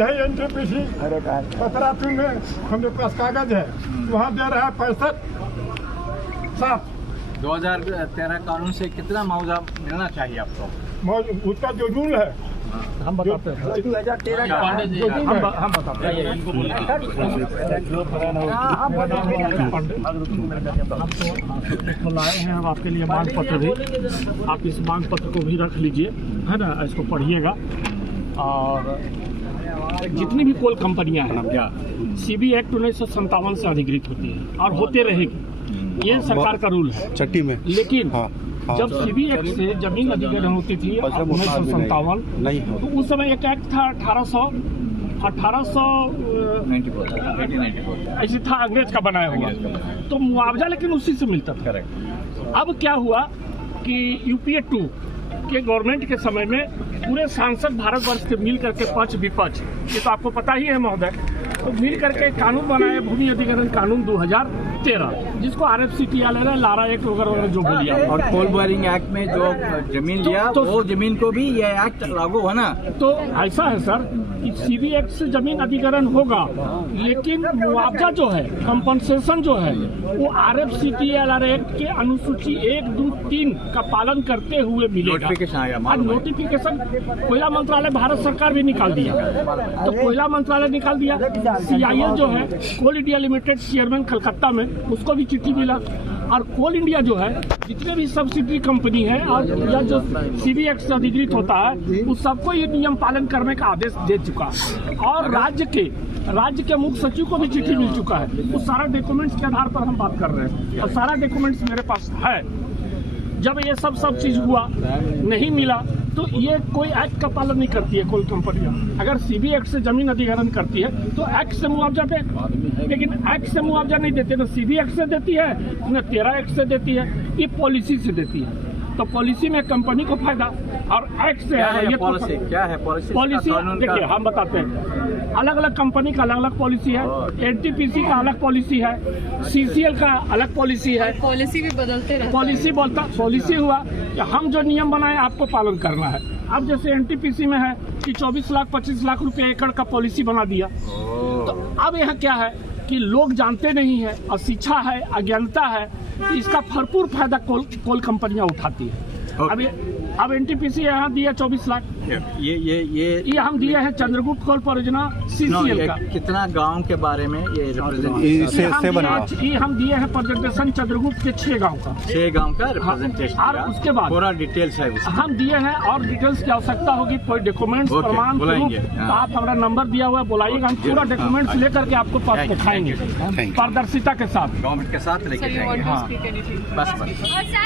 यही एनटीपीसी पतरातू में हमारे पास कागज है, वहाँ दे रहा है 65,7। 2013 कानून से कितना मुआवजा मिलना चाहिए आपको? उसका जो रूल है हम बताते हैं। 2013 हम बताते हैं। हम लाए हैं हम आपके लिए मांग पत्र भी, आप इस मांग पत्र को भी रख लीजिए, है ना, इसको पढ़िएगा। और जितनी भी कोल कंपनियां हैं CB एक्ट 1957 से अधिकृत होती है और होते रहेगी, ये सरकार का रूल है चट्टी में। लेकिन जब CB एक्ट से जमीन अधिग्रहण होती थी 1957, तो उस समय एक एक्ट था 1894 ऐसे था, अंग्रेज का बनाया हुआ, तो मुआवजा लेकिन उसी से मिलता था। अब क्या हुआ कि UPA 2 के गवर्नमेंट के समय में पूरे सांसद भारतवर्ष के मिल करके पक्ष विपक्ष, ये तो आपको पता ही है महोदय, तो मिल करके कानून बनाए, भूमि अधिग्रहण कानून 2013, जिसको RFCTL है, लारा एक्ट वगैरह जो बोलिए। और कोल बोरिंग एक्ट में जो जमीन लिया वो जमीन को भी ये एक्ट लागू है ना? तो ऐसा है सर कि CB एक्ट से जमीन अधिग्रहण होगा, लेकिन मुआवजा जो है, कंपनसेशन जो है, वो RFCTL एक्ट के अनुसूची 1, 2, 3 का पालन करते हुए मिलेगा। नोटिफिकेशन कोयला मंत्रालय भारत सरकार भी निकाल दिया, तो कोयला मंत्रालय निकाल दिया। CIL जो है, कोल इंडिया लिमिटेड चेयरमैन कलकत्ता में, उसको भी चिट्ठी मिला। और कोल इंडिया जो है, जितने भी सब्सिडरी कंपनी है और या जो CB एक्ट से अधिकृत होता है, उस सबको ये नियम पालन करने का आदेश दे चुका है। और राज्य के मुख्य सचिव को भी चिट्ठी मिल चुका है। उस सारा डॉक्यूमेंट्स के आधार पर हम बात कर रहे हैं, और सारा डॉक्यूमेंट्स मेरे पास है। जब ये सब चीज हुआ, नहीं मिला, तो ये कोई एक्ट का पालन नहीं करती है कोई कंपनियां। अगर CB एक्ट से जमीन अधिग्रहण करती है तो एक्ट से मुआवजा दे, लेकिन एक्ट से मुआवजा नहीं देते, न CB एक्ट से देती है, न 13 एक्ट से देती है, ये पॉलिसी से देती है। तो पॉलिसी में कंपनी को फायदा, और एक्ट से क्या है पॉलिसी देखिए हम बताते हैं। अलग अलग कंपनी का अलग अलग पॉलिसी है, NTPC का अलग पॉलिसी है, CCL का अलग पॉलिसी है। पॉलिसी भी बदलते रहते हैं। पॉलिसी हुआ कि हम जो नियम बनाए आपको पालन करना है। अब जैसे NTPC में है कि 24 लाख 25 लाख रुपए एकड़ का पॉलिसी बना दिया। तो अब यहाँ क्या है कि लोग जानते नहीं है, अशिक्षा है, अज्ञानता है, कि इसका भरपूर फायदा कोल कंपनियां उठाती है। अब NTPC यहाँ दिया 24 लाख, ये हम दिए हैं चंद्रगुप्त कोल परियोजना CCL का। कितना गांव के बारे में ये हम दिए हैं प्रेजेंटेशन चंद्रगुप्त के 6 गांव का। 6 गांव का रिप्रेजेंटेशन, और उसके बाद पूरा डिटेल्स है हम दिए हैं। और डिटेल्स की आवश्यकता होगी, कोई डॉक्यूमेंट्स प्रमाण स्वरूप, तो आप हमारा नंबर दिया हुआ है, बुलाइएगा, हम पूरा डॉक्यूमेंट्स लेकर के आपको पास दिखाएंगे पारदर्शिता के साथ, गवर्नमेंट के साथ लेके जाएंगे। हाँ। बस